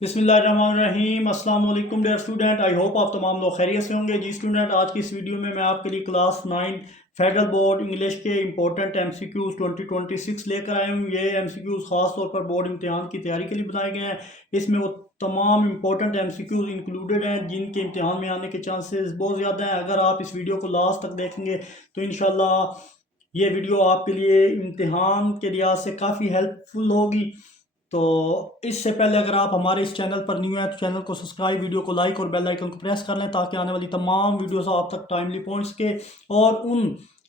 बिस्मिल्लाहिर्रहमानिर्रहीम अस्सलाम वालेकुम डियर स्टूडेंट। आई होप आप तमाम लोग खैरियत से होंगे। जी स्टूडेंट, आज की इस वीडियो में मैं आपके लिए क्लास 9 फेडरल बोर्ड इंग्लिश के इंपॉर्टेंट एमसीक्यूज 2026 लेकर आया हूँ। ये एमसीक्यूज ख़ास तौर पर बोर्ड इम्तिहान की तैयारी के लिए बनाए गए हैं। इसमें वो तमाम इंपॉर्टेंट एमसीक्यूज इंक्लूडेड हैं जिनके इम्तिहान में आने के चांसेस बहुत ज़्यादा हैं। अगर आप इस वीडियो को लास्ट तक देखेंगे तो इंशाल्लाह ये वीडियो आपके लिए इम्तिहान के लिहाज से काफ़ी हेल्पफुल होगी। तो इससे पहले अगर आप हमारे इस चैनल पर न्यू हैं तो चैनल को सब्सक्राइब, वीडियो को लाइक और बेल आइकन को प्रेस कर लें ताकि आने वाली तमाम वीडियोस आप तक टाइमली पहुंच सके। और उन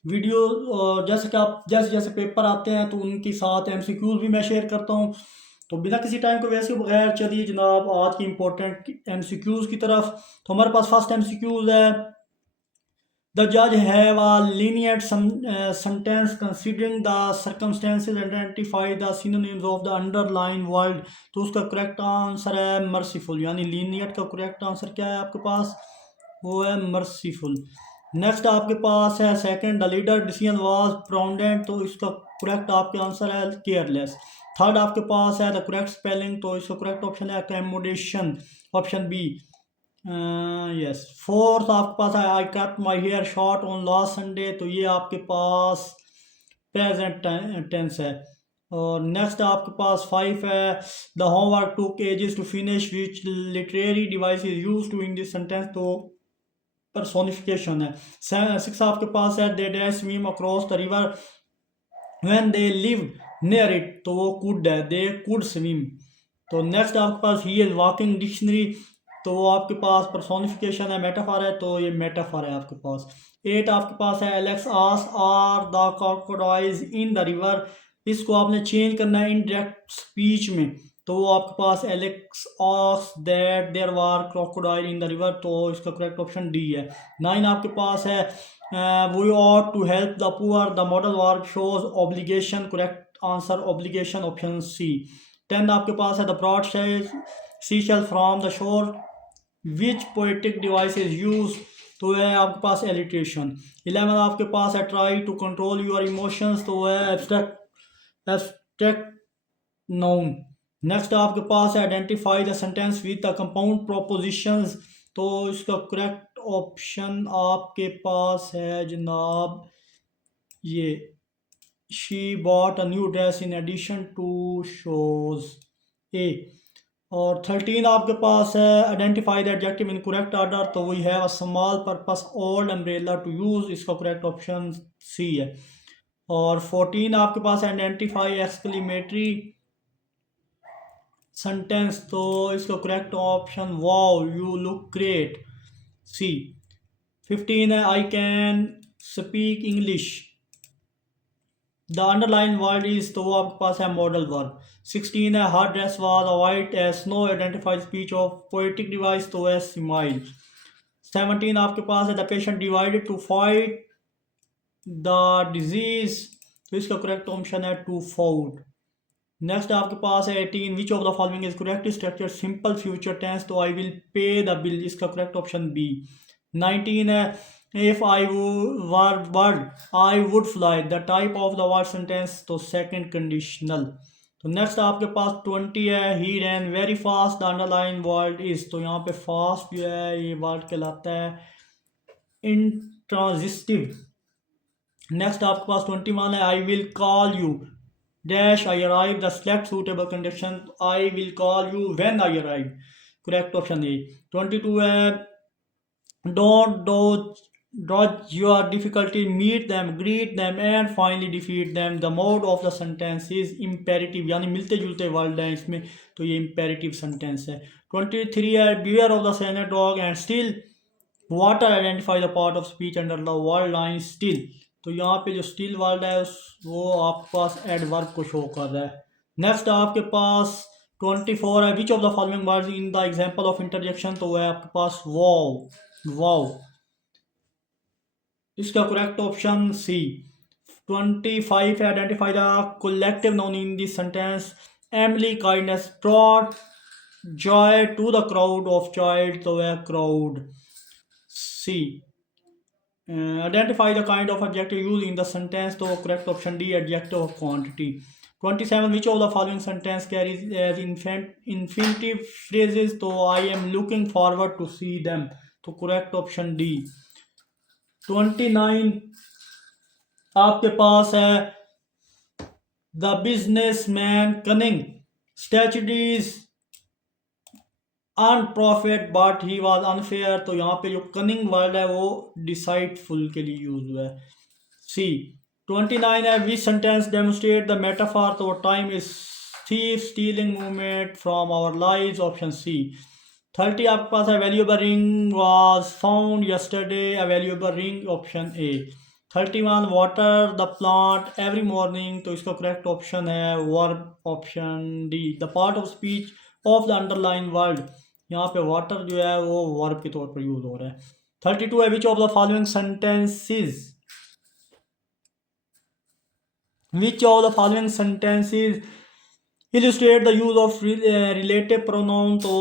वीडियो जैसे कि आप जैसे जैसे पेपर आते हैं तो उनके साथ एमसीक्यूज भी मैं शेयर करता हूं। तो बिना किसी टाइम को वैसे बगैर चलिए जनाब आज की इंपॉर्टेंट एमसीक्यूज की तरफ। तो हमारे पास फर्स्ट एमसीक्यूज है, the judge have a lenient sentence considering the circumstances, identify the synonyms of the underlying word। तो उसका करेक्ट आंसर है मर्सीफुल, यानी लीनियट का करेक्ट आंसर क्या है आपके पास, वो है मर्सीफुल। नेक्स्ट आपके पास है second, the leader decision was prudent. तो इसका करेक्ट आपके आंसर है केयरलेस। थर्ड आपके पास है द करेक्ट स्पेलिंग। तो इसका करेक्ट ऑप्शन है accommodation, option B. Yes. Fourth आपके पास है I cut my hair short on last Sunday. तो ये आपके पास प्रेजेंट टेंस है। और नेक्स्ट आपके पास फाइव है the homework took ages to finish which literary device is use to in this sentence. तो पर्सोनिफिकेशन है। सिक्स आपके पास है they dash swim across the river when they live near it. तो वो कुड है, दे कुड स्विम। तो next आपके पास ही इज वॉकिंग डिक्शनरी। तो वो आपके पास पर्सोनिफिकेशन है, मेटाफर है। तो ये मेटाफर है आपके पास। एट आपके पास है Alex as are the crocodiles in the river. इसको आपने चेंज करना है इनडायरेक्ट स्पीच में। तो वो आपके पास Alex as that there were crocodile in the river. तो इसका करेक्ट ऑप्शन डी है। नाइन आपके पास है we ought to help the poor। the modal verb shows obligation, correct answer obligation, option C। 10 आपके पास है the brought seashell from the shore which poetic device is used। तो है आपके पास alliteration। 11 आपके पास है try to control your emotions। तो है abstract noun। नेक्स्ट आपके पास है identify the sentence with the compound propositions. तो इसका करेक्ट ऑप्शन आपके पास है जनाब ये she bought a new dress in addition to shoes A. और 13 आपके पास है identify the adjective in correct order. तो we have a small purpose old umbrella to use. इसका करेक्ट ऑप्शन सी है। और 14 आपके पास आइडेंटिफाई एक्सक्लेमेटरी सेंटेंस। तो इसका correct option wow you look great, C. 15 है I can speak English. The underline word is. तो वो आपके पास है मॉडल वर्ब। 16 है her dress was a white as snow, identified speech of poetic device. तो है स्माइल। 17 आपके पास है the patient divided to fight the disease. तो इसका करेक्ट ऑप्शन है टू फाउट। नेक्स्ट आपके पास है 18 which of the following is correct structure simple future tense. तो I will pay the bill, इसका करेक्ट ऑप्शन बी। 19 है if I were bird I would fly. The type of the word sentence. तो second conditional. तो next आपके पास 20 है he ran very fast. The underline word is. तो यहाँ पे फास्ट जो है ये वर्ड कहलाता है इंट्रांजिटिव। नेक्स्ट आपके पास 21 है I will call you dash I arrive the select suitable condition. I will call you when I arrive, correct option ए। 22 है don't dodge your difficulty, meet them, greet them and finally defeat them। the mode of the sentence is imperative, यानी मिलते जुलते वर्ड हैं इसमें। तो ये imperative sentence है। 23 है beware of the senate dog and still water, identify the part of speech under the word line still। तो यहाँ पे जो स्टिल वर्ड है वो आपके पास एडवर्ब को शो कर रहा है। नेक्स्ट आपके पास 24 है which of the following words in the example of interjection. तो है आपके पास वाव वाव, इसका करेक्ट ऑप्शन सी। 25 है identify the collective noun in this sentence. Emily kindness brought joy to the crowd of child. तो है crowd, C. Identify the kind of adjective use in the sentence. तो correct option D adjective of quantity. 27 which of the following sentence carries as infinitive phrases? तो I am looking forward to see them, तो correct option D। 29 आपके पास है the businessman cunning strategies earned profit but he was unfair, तो यहाँ पे जो cunning word है वो डिसाइडफुल के लिए यूज हुआ है। सी 29 है which sentence demonstrate the metaphor, तो time is thief stealing movement from our lives, option C. 30 आपके पास है valuable ring was found yesterday, a valuable ring, option A. 31 water the plant every morning, तो इसका correct option है verb, option D. The part of speech of the underline word, यहाँ पे वाटर जो है वो वर्ब के तौर पर यूज हो रहा है। 32 है which of the following sentences which of the following sentences illustrate the use of relative pronoun, तो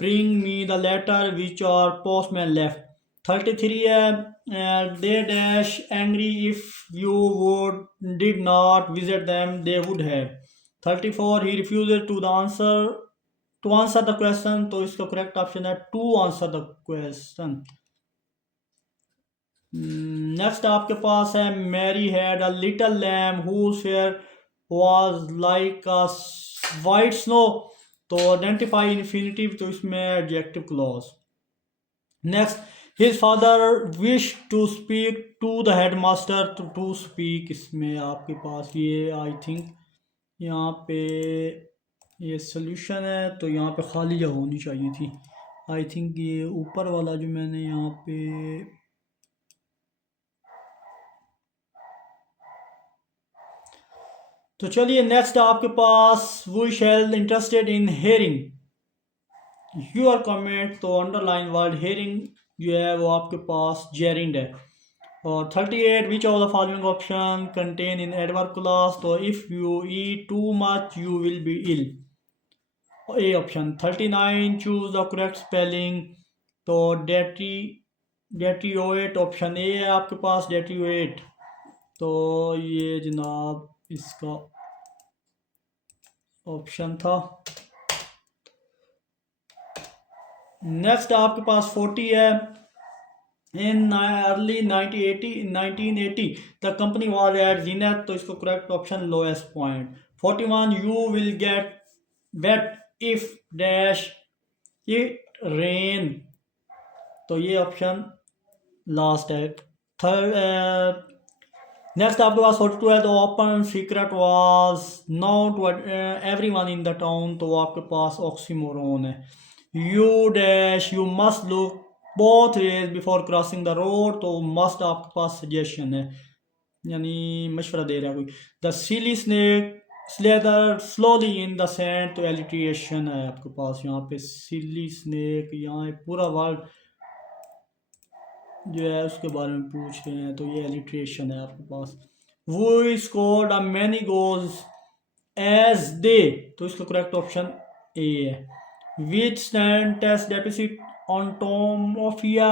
bring me the letter which our postman left। 33 है they dash angry if you would did not visit them, they would have। 34 he refuses to answer the question, तो इसका correct option है to answer the question। Next आपके पास है Mary had a little lamb whose hair was like a white snow, तो identify infinitive, तो इसमें adjective clause. Next his father wish to speak to the head master, to speak, इसमें आपके पास ये I think यहाँ पे ये सोल्यूशन है, तो यहाँ पे खाली जगह होनी चाहिए थी। आई थिंक ये ऊपर वाला जो मैंने यहाँ पे तो चलिए नेक्स्ट आपके पास we shall interested in hearing your comment, तो अंडरलाइन वर्ड हेयरिंग जो है वो आपके पास जेरिंड है। और 38 which of the following option contain in adverb class, तो if you eat too much you will be ill, A option. 39 choose the correct spelling, तो डेट्रियोएट, ऑप्शन ए है आपके पास डेट्रियोएट, तो ये जनाब इसका ऑप्शन था। नेक्स्ट आपके पास 40 है in early 1980 the company was at zenith, तो इसको correct option lowest point. 41 you will get wet if dash it rain, तो ये ऑप्शन लास्ट है। थर्ड नेक्स्ट आपके पास 42 है the open secret was known to everyone in the town, तो आपके पास ऑक्सीमोरोन है। You dash you must look both ways before crossing the road, तो मस्ट आपके पास सजेशन है, यानी मशवरा दे रहा है कोई। द सिली snake slither slowly in the sand, तो एलिट्रिएशन है आपके पास यहाँ पे सिली स्नेक, यहाँ पूरा वर्ड जो है उसके बारे में पूछ रहे हैं, तो ये एलिट्रेशन है आपके पास। वो scored a many goals as they, तो इसका करेक्ट ऑप्शन ए है। Which stand test deficit onomatopoeia,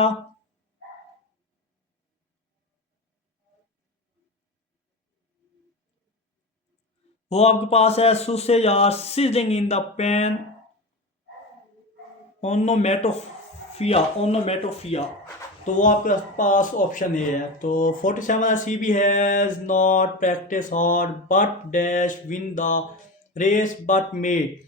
वो आपके पास है sausage are sizzling in the pan, onomatopoeia, तो वो आपके पास ऑप्शन ए है। तो 47 she be has not practice hard but dash win the race but made,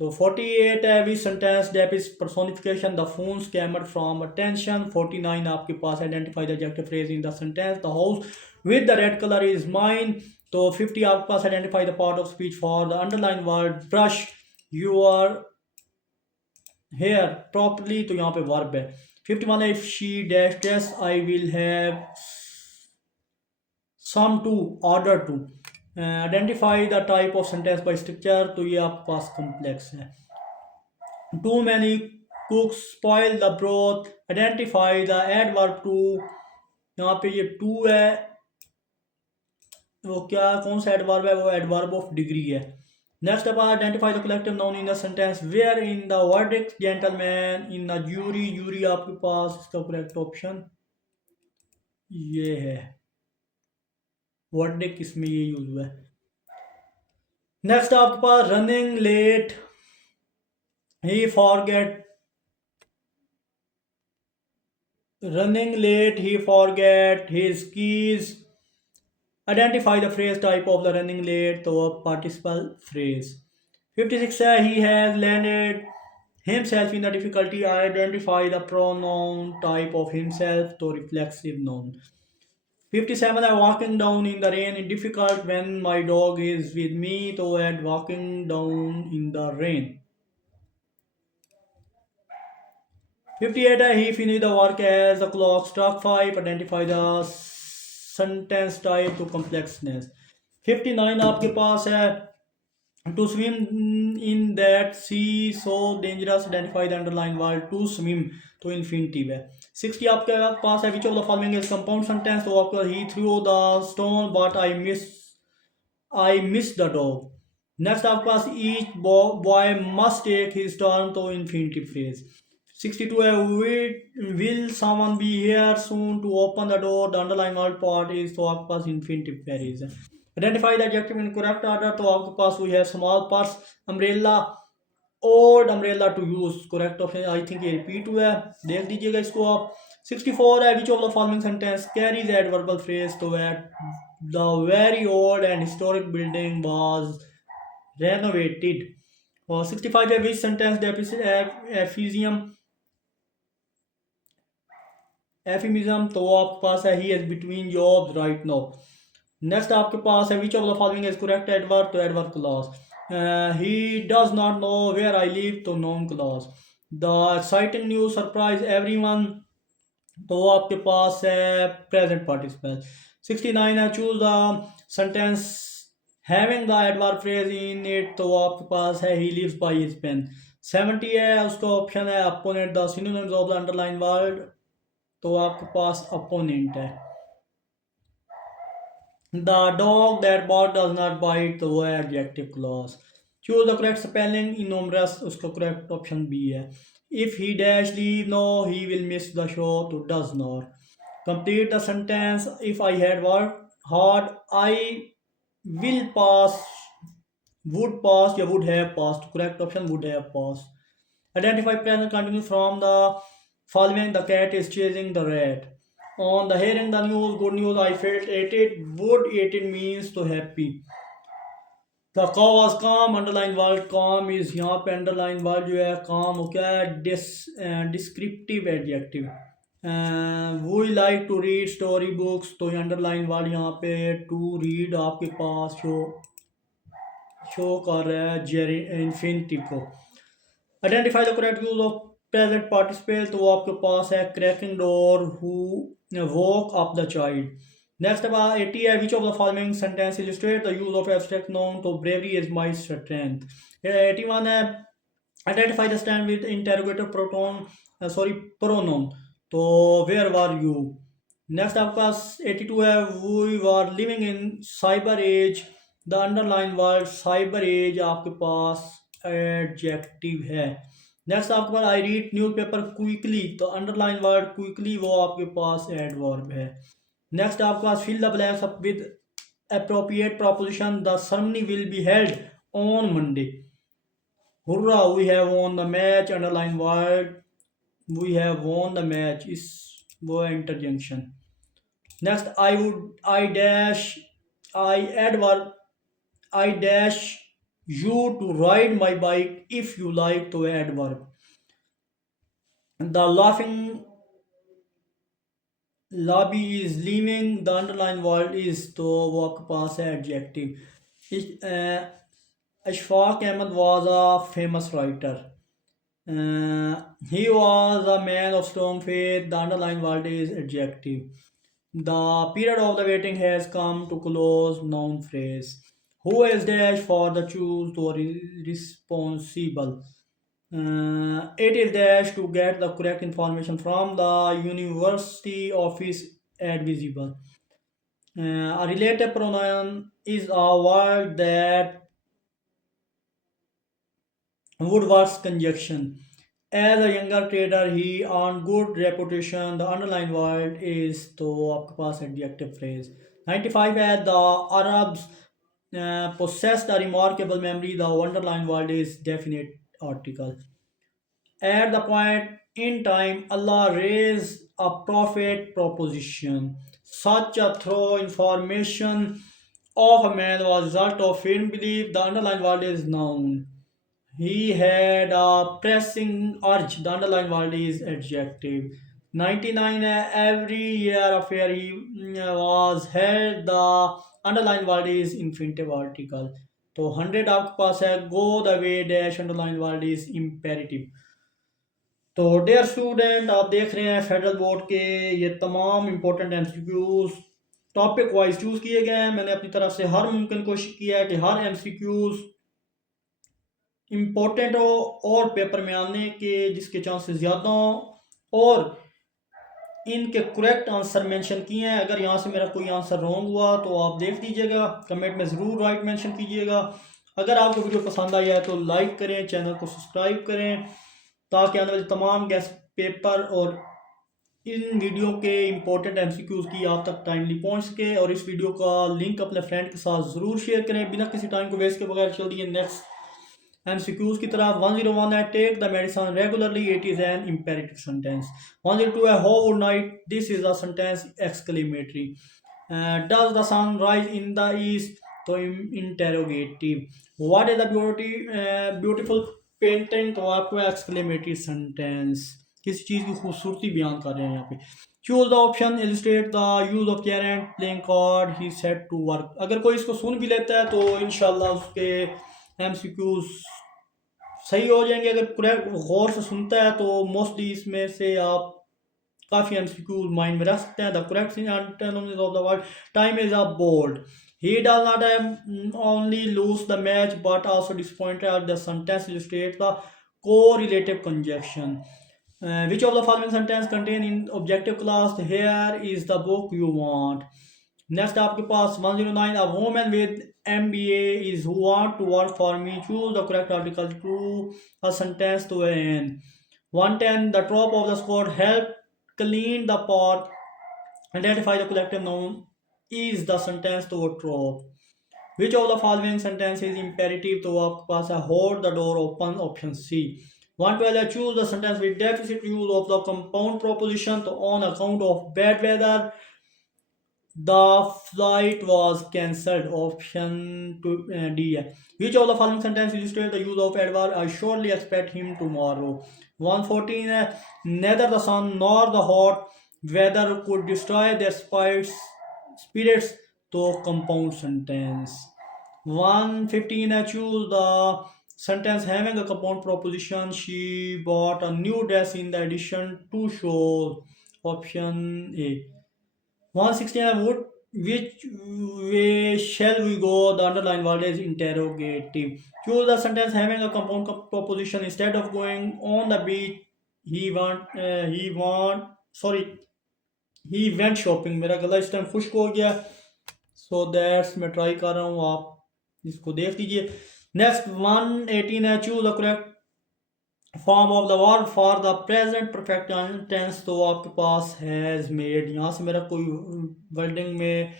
तो 48 है we sentence depict is personification the phone screamed from attention. 49 आपके पास identify the adjective phrase in the sentence the house with the red colour is mine, तो 50 आपके पास identify the part of speech for the underline word brush your hair properly, तो यहाँ पे verb है। 51 if she dash dash I will have some to order to, identify the type of sentence by structure, तो ये आपके पास complex है। Too many cooks spoil the broth, identify the adverb to, यहाँ पे ये टू है वो क्या कौन सा एडवर्ब है, वो एडवर्ब ऑफ डिग्री है। नेक्स्ट अब identify the collective noun in the sentence where in the verdict gentleman in the jury, jury आपके पास इसका करेक्ट ऑप्शन ये है, वर्डिक्ट इसमें ये यूज हुआ है। नेक्स्ट आपके पास running late, he forget, running late, he forget his keys. Identify the phrase type of the running late, तो अब participle phrase. 56 है he has landed himself in the difficulty. Identify the pronoun type of himself, तो reflexive noun. 57 है walking down in the rain is difficult when my dog is with me, तो add walking down in the rain. 58 है he finished the work as the clock struck 5. Identify the sentence type to complexness. 59 आपके पास है to swim in that sea so dangerous. Identify the underlined word to swim, तो infinitive है. 60 आपके पास है which of the following is compound sentence, तो आपका he threw the stone but I miss the dog. Next आपके पास each boy must take his turn, तो infinitive phrase. 62 है will someone be here soon to open the door. The underlying word part is, तो आपके पास infinitive phrase है. Identify the adjective in correct order, तो आपके पास हुई है small purse, umbrella, old umbrella to use. correct option I think ये repeat हुआ है, देख लीजिएगा इसको आप. 64 है which of the following sentence carries adverbial phrase, तो the very old and historic building was renovated. और 65 है which sentence एफिमिज्म, तो आपके पास है he is between jobs right now. Next आपके पास है which of the following is correct adverb, तो adverb clause. He does not know where I live, तो noun clause. The exciting news surprise everyone, तो आपके पास है प्रेजेंट पार्टिसिपल. 69 है choose the sentence having the adverb phrase in it, तो आपके पास है he lives by his pen. 70 है उसका ऑप्शन है opponent the synonyms of the underline word, तो आपके पास अपोनेंट है. The dog that bought does not bite, तो वो है adjective clause. Choose the correct spelling enormous, उसका करेक्ट ऑप्शन बी है. If he dash leave no he will miss the show, तो does not. Complete the sentence if I had work hard I will pass, would pass या would have pass, तो correct option would have pass. Identify present continuous from the following. The cat is chasing the rat. On the hearing the news, good news, I felt elated. Would elated means to happy. The cow was calm. Underline word calm is यहाँ पे underline word जो है calm हो क्या है descriptive adjective. We like to read story books, तो underline word यहाँ पे to read आपके पास शो कर रहा है infinitive को. Identify the correct use of present participle, तो वो आपके पास है cracking door, who woke up the child. Next अब 80 है which of the following sentence illustrate the use of abstract noun, तो ब्रेवरी इज माय स्ट्रेंथ. 81 है identify the stand with interrogative pronoun, तो वेयर वर यू. नेक्स्ट आपके पास 82 है we were living in cyber age. The underline word cyber as आपके पास adjective है. Next आपके पास आई रीड न्यूज़पेपर क्विकली, तो अंडरलाइन वर्ड क्विकली वो आपके पास एडवर्ब है. नेक्स्ट आपके पास fill the blanks up with appropriate proposition. The ceremony will be held on Monday. Hurrah, we have won the match. Underline word we have won the match is वो interjunction. Next I dash I adverb I dash you to ride my bike if you like, to adverb. The laughing lobby is leaving. The underlined word is, तो वो आपके पास है adjective. Ashfaq Ahmed was a famous writer. He was a man of strong faith. The underlined word is adjective. The period of the waiting has come to close, noun phrase. Who is dash for the choose, to responsible. It is dash to get the correct information from the university office at visible. A relative pronoun is a word that Woodward's conjunction. As a younger trader, he earned good reputation. The underlined word is, तो आपके पास adjective phrase. 95 है the Arabs possessed a remarkable memory. The underlined word is definite article. At the point in time, Allah raised a prophet proposition. Such a thorough information of a man was result of firm belief. The underlying word is known. He had a pressing urge. The underlying word is adjective. 99 every year affair he was held. The underlying word is infinitive article. तो 100 आपके पास है go the way dash underline word is imperative. तो dear student आप देख रहे हैं federal board के ये तमाम important MCQs topic wise choose किए गए हैं। मैंने अपनी तरफ से हर मुमकिन कोशिश किया है कि हर एमसीक्यूज इम्पोर्टेंट हो और पेपर में आने के जिसके चांसेस ज़्यादा हों और इनके करेक्ट आंसर मेंशन किए हैं। अगर यहाँ से मेरा कोई आंसर रॉन्ग हुआ तो आप देख लीजिएगा, कमेंट में ज़रूर राइट मेंशन कीजिएगा। अगर आपको वीडियो पसंद आई है तो लाइक करें, चैनल को सब्सक्राइब करें ताकि आने वाले तमाम गेस्ट पेपर और इन वीडियो के इम्पोर्टेंट एमसीक्यूज की आप तक टाइमली पहुंच सके। और इस वीडियो का लिंक अपने फ्रेंड के साथ ज़रूर शेयर करें। बिना किसी टाइम को वेस्ट के बगैर चल दिए नेक्स्ट एमसीक्यूज की तरफ। 101 है take the medicine regularly, it is an imperative sentence. 102 है how would night, this is a sentence exclamatory. Does the sun rise in the east, तो interrogative. What is the beautiful painting, तो आपको exclamatory sentence, किसी चीज़ की खूबसूरती बयान कर रहे हैं यहाँ पे। Choose the option illustrate the use of current playing card he set to work. अगर कोई इसको सुन भी लेता है तो इंशाल्लाह उसके एमसीक्यूज सही हो जाएंगे। अगर करेक्ट गौर से सुनता है तो मोस्टली इसमें से आप काफ़ी एमसीक्यूज माइंड में रख सकते हैं। The correct antonyms of the word time is a bold, he does not only lose the match but also disappointed at the sentence illustrates the correlative conjunction. Which of the following sentence contain in objective class, here is the book you want. Next आपके पास 109 a woman with MBA is who want to work for me, choose the correct article to a sentence to end. 110 the top of the score help clean the pot, identify the collective noun is the sentence to a trope. Which of the following sentence is imperative, तो आपके पास है hold the door open, option C. 112 choose the sentence with deficit use of the compound proposition, तो on account of bad weather the flight was cancelled, option D है. Which of the following sentence illustrate the use of adverb I surely expect him tomorrow. 114 है neither the sun nor the hot weather could destroy their spirits, तो compound sentence. 115 है choose the sentence having a compound proposition, she bought a new dress in the addition to shows, option A. 116 would which way shall we go, the underlined word is interrogative. Choose the sentence having a compound proposition. Instead of going on the beach he went shopping. मेरा गला इस टाइम खुश्क हो गया, so that's मैं ट्राई कर रहा हूँ, आप इसको देख लीजिए। नेक्स्ट 118 है choose the correct form of the verb for the present perfect tense, तो आपके पास हैज़ मेड। यहाँ से मेरा कोई वर्डिंग में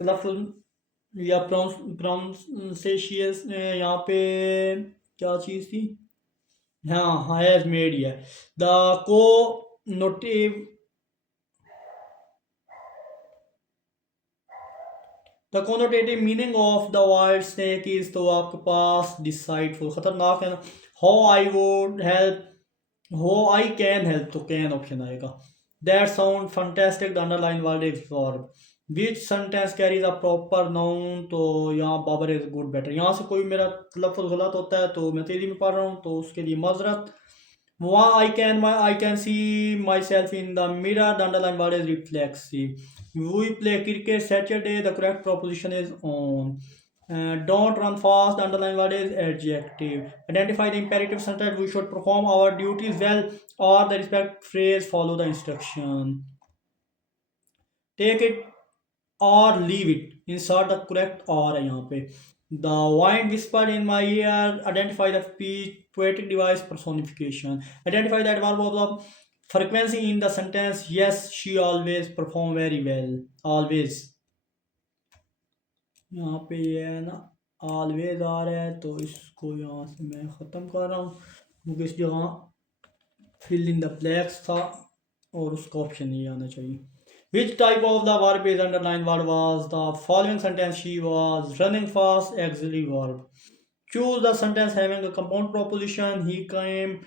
लफ्ज़ या प्रोनाउंसिएशन यहाँ पे क्या चीज़ थी, हाँ हैज़ मेड ही है। द को नोटिव the connotative meaning of the word snake is, तो आपके पास डिसाइडफुल, खतरनाक है ना। how I would help, how I can help, तो can ऑप्शन आएगा। that sound fantastic, the underline word is verb. which sentence carries a proper noun, तो यहाँ बाबर इज गुड बेटर। यहाँ से कोई मेरा लफ्ज़ गलत होता है तो मैं तेजी में पढ़ रहा हूँ तो उसके लिए माजरत। I can see myself in the mirror, the underline word is reflexive. We play cricket Saturday, the correct proposition is on. Don't run fast, the underline word is adjective. Identify the imperative sentence, we should perform our duties well, or the respect phrase follow the instruction. Take it or leave it, insert the correct or है यहाँ पे। The wind whispered in my ear, identify the speech poetic device personification. Identify the adverb of the frequency in the sentence, yes she always perform very well, always. यहाँ पे ये है ना ऑलवेज आ रहा है, तो इसको यहाँ से मैं ख़त्म कर रहा हूँ क्योंकि इस जगह फिल इन द ब्लैक्स था और उसका ऑप्शन ये आना चाहिए. Which type of the verb is underlined word was the following sentence? She was running fast. Auxiliary verb. Choose the sentence having a compound proposition. He came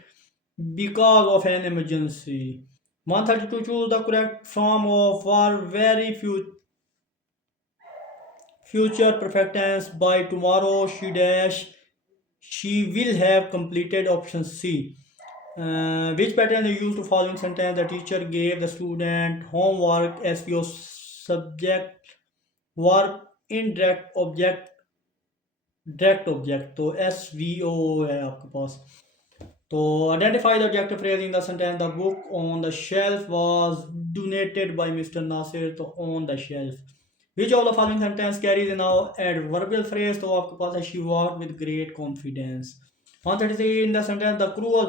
because of an emergency. 132. Choose the correct form of verb. Very few. Future perfect tense. By tomorrow she dash. She will have completed option C. Which pattern is used to following sentence? The teacher gave the student homework. SVO subject verb indirect object direct object, तो S V O है आपके पास. तो identify the objective phrase in the sentence. The book on the shelf was donated by Mr Nasir, तो on the shelf. Which of the following sentence carries now adverbial phrase, तो आपके पास है she walked with great confidence. 133 in the sentence the cruel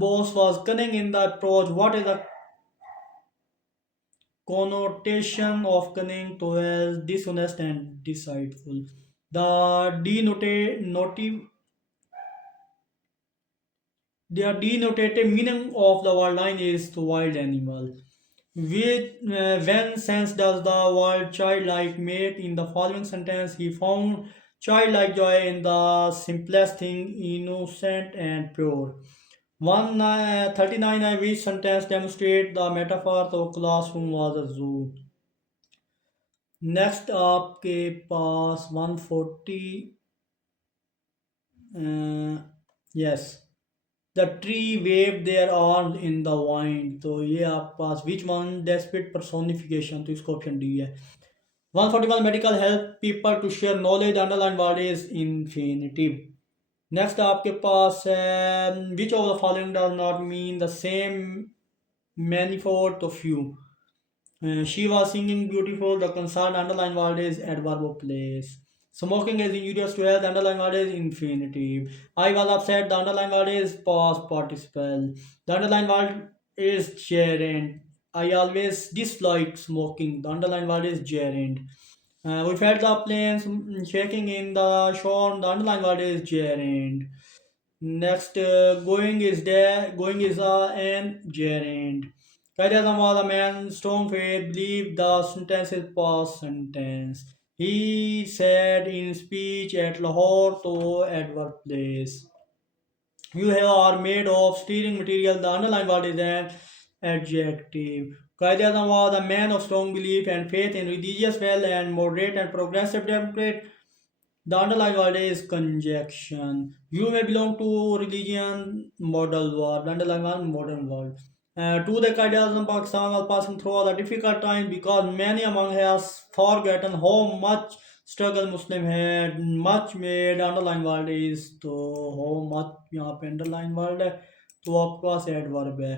boss was cunning in the approach. What is the connotation of cunning, तो as dishonest and deceitful. The denotative meaning of the word line is the wild animal. When sense does the word childlike make in the following sentence? He found childlike joy in the simplest thing, innocent and pure. 139. Which sentence demonstrate the metaphor? तो classroom was a zoo. Next आपके पास 140. Yes, the tree wave there arms in the wind, तो ये आपके पास which one डेस्पिट पर्सोनिफिकेशन, तो इसको option D है. 141 medical help people to share knowledge. Underline word is infinitive. Next आपके पास which of the following does not mean the same manifold, तो few. She was singing beautiful. The concerned underline word is adverb of place. Smoking is injurious to health. Underline word is infinitive. I was upset. The underline word is past participle. The underline word is gerund. I always dislike smoking. The underline word is gerund. We felt the planes shaking in the shore. The underline word is gerund. Next, going is there. Going is an gerund. Kailasam was a man, strong faith, believed the sentence is past sentence. He said in speech at Lahore to Edward Place. You are made of steering material. The underlined word is an adjective. Quaid-e-Azam was a man of strong belief and faith in religious well and moderate and progressive democrat. The underlined word is conjunction. You may belong to religion, model word. The underlined word, modern word. To the Quaid-e-Azam, Pakistan was passing through the difficult time because many among us forgotten how much struggle Muslim had. Much made. Underline word is तो how much, यहाँ पे underline word है तो आपके पास adverb है.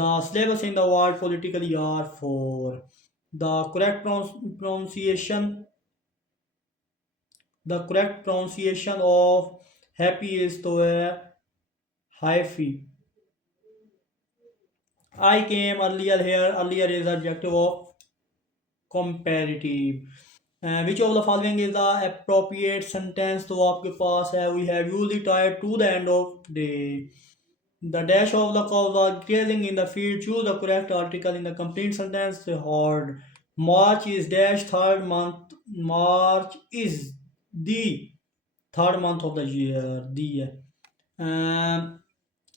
The syllabus in the word politically are 4. The correct pronunciation the correct pronunciation of happy is तो है happy. I came earlier here. Earlier is adjective of comparative. Which of the following is the appropriate sentence, तो आपके पास है we have usually tied to the end of day. The dash of the cows are grazing in the field. Choose the correct article in the complete sentence. Hard. March is dash third month. March is the third month of the year. The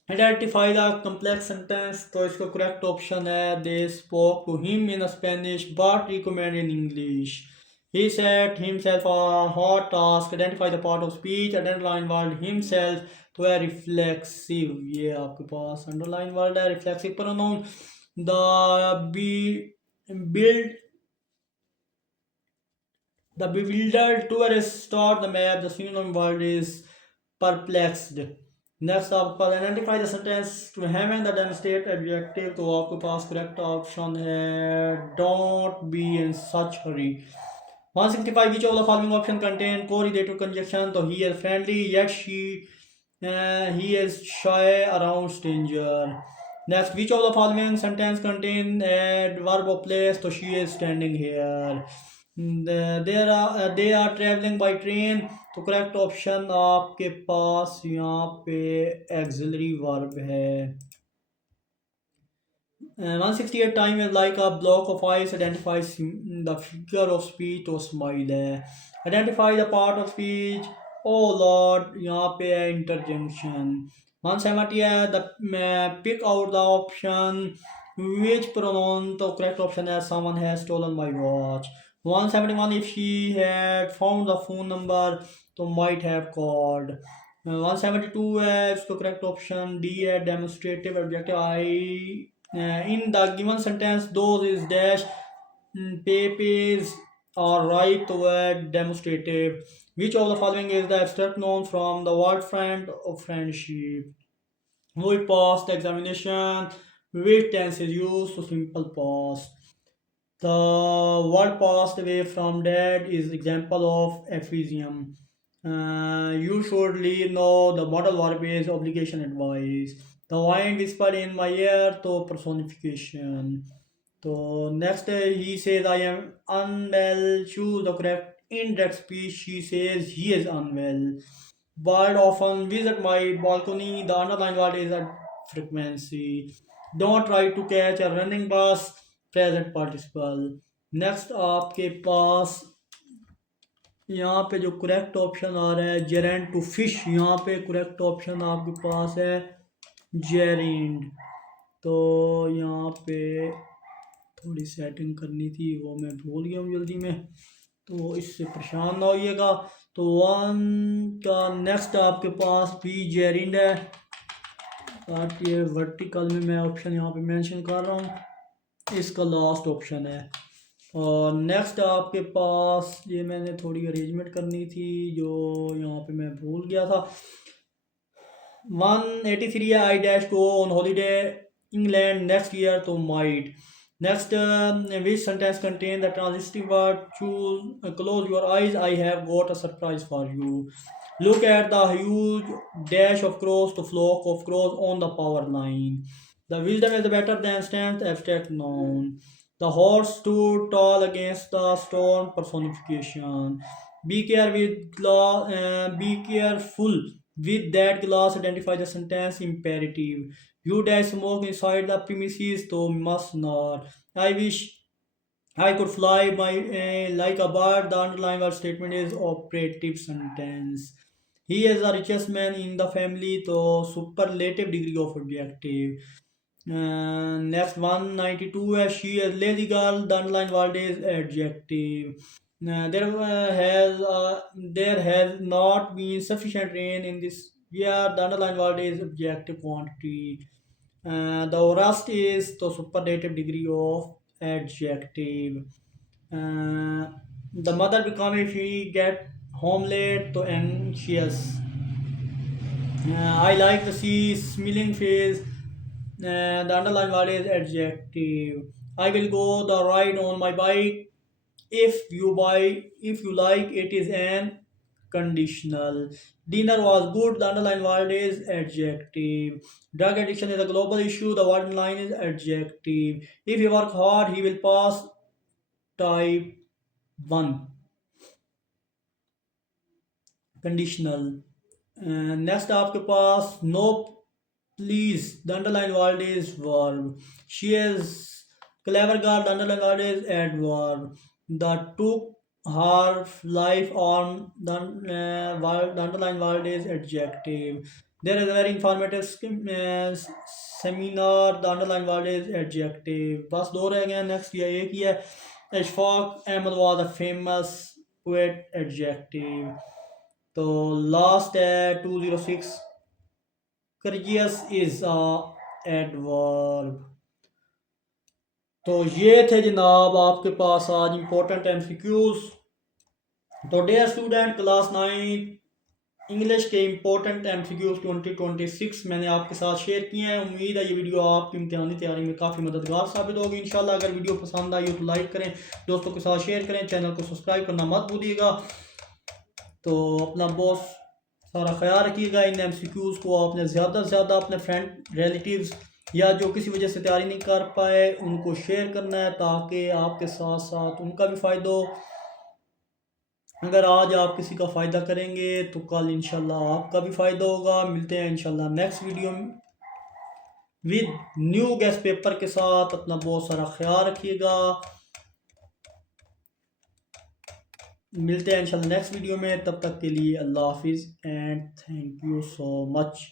Identify the complex sentence. तो इसका correct option है they spoke to him in Spanish but recommend in English. He set himself a hard task. Identify the part of speech. Underline word himself. तो है reflexive. ये आपके पास underline word है reflexive pronoun. Build the bewildered tourist start the map. The synonym word is perplexed. Next आपके पास identify the sentence to having the demonstrate adjective. तो आपके पास correct option है don't be in such hurry. 165 which of the following option contain correlative conjunction. So he is friendly yet he is shy around stranger. Next, which of the following sentence contain adverb of place. So she is standing here. They are travelling by train. तो correct option आपके पास यहाँ पे auxiliary verb है। 168 time is like a block of ice identifies the figure of speech और simile है। Identify the part of speech. O Lord यहाँ पे है इंटरजेक्शन। 170 है the pick out the option which pronoun. तो करेक्ट ऑप्शन है someone has stolen my watch. 171 if she had found the phone number तो might have called. 172 है इसको correct option D है demonstrative objective I in the given sentence those is dash papers are right toward demonstrative. Which of the following is the abstract noun from the word friend of friendship? We pass the examination. Which tense is used to simple past? The word passed away from dead is example of aphorism. You should leave know the model verb is obligation advice. The wind whispered in my ear to personification. So next he says I am unwell. Choose the correct indirect speech. She says he is unwell. Bird often visit my balcony. The underlined word is a frequency. Don't try to catch a running bus. Present participle. Next आपके पास यहाँ पे जो correct option आ रहा है gerund to fish. यहाँ पे correct option आपके पास है जेरिंड। तो यहाँ पे थोड़ी सेटिंग करनी थी वो मैं भूल गया हूँ जल्दी में, तो इससे परेशान ना होइएगा। तो वन का नेक्स्ट आपके पास भी जेरिंड है। ये वर्टिकल में मैं ऑप्शन यहाँ पे मेंशन कर रहा हूँ, इसका लास्ट ऑप्शन है। और नेक्स्ट आपके पास ये मैंने थोड़ी अरेंजमेंट करनी थी जो यहाँ पे मैं भूल गया था। 183 है I dash go on holiday England next year तो might. Next which sentence contain the transitive word choose close your eyes I have got a surprise for you. Look at the huge dash of crows to flock of crows on the power line. The wisdom is better than strength abstract noun. The horse stood tall against the storm personification. Be careful with that glass. Identify the sentence imperative. You dash smoke inside the premises, so must not. I wish I could fly my like a bird. The underlying word statement is operative sentence. He is the richest man in the family, so superlative degree of adjective. Next 192 है she is lazy girl. The underlined word is adjective. There has not been sufficient rain in this year. The underlined word is objective quantity. The rust is the superlative degree of adjective. The mother become if she get home late to anxious. I like the sea smiling face. The underlined word is adjective. I will go the ride on my bike. If you like, it is an conditional. Dinner was good. The underlined word is adjective. Drug addiction is a global issue. The word in line is adjective. If he work hard, he will pass. Type 1. Conditional. Next आपके पास no please the underline word is verb. She is clever girl the underline word is adverb. The took her life on the underline word is adjective. There is a very informative seminar. The underline word is adjective. बस दो रह गए। नेक्स्ट ये एक ही है। Ishfaq Ahmed was a famous poet. Adjective. तो लास्ट है 206 courteous is a adverb। तो ये थे जनाब आपके पास आज इम्पोर्टेंट एमसीक्यूज। तो डियर स्टूडेंट क्लास 9 इंग्लिश के इम्पोर्टेंट एमसीक्यूज 2026 मैंने आपके साथ शेयर किए हैं। उम्मीद है ये वीडियो आपकी इम्तिहानी तैयारी में काफ़ी मददगार साबित होगी इंशाल्लाह। अगर वीडियो पसंद आई हो तो लाइक करें, दोस्तों के साथ शेयर करें, चैनल को सब्सक्राइब करना मत भूलिएगा। तो अपना बहुत सारा ख्याल रखिएगा। इन एमसीक्यूज़ को आपने ज़्यादा से ज़्यादा अपने फ्रेंड रिलेटिव्स या जो किसी वजह से तैयारी नहीं कर पाए उनको शेयर करना है ताकि आपके साथ साथ उनका भी फ़ायदा हो। अगर आज आप किसी का फ़ायदा करेंगे तो कल इंशाल्लाह आपका भी फ़ायदा होगा। मिलते हैं इंशाल्लाह नेक्स्ट वीडियो में विद न्यू गेस्ट पेपर के साथ। अपना बहुत सारा ख्याल रखिएगा। मिलते हैं इंशाल्लाह नेक्स्ट वीडियो में, तब तक के लिए अल्लाह हाफिज़ and thank you so much.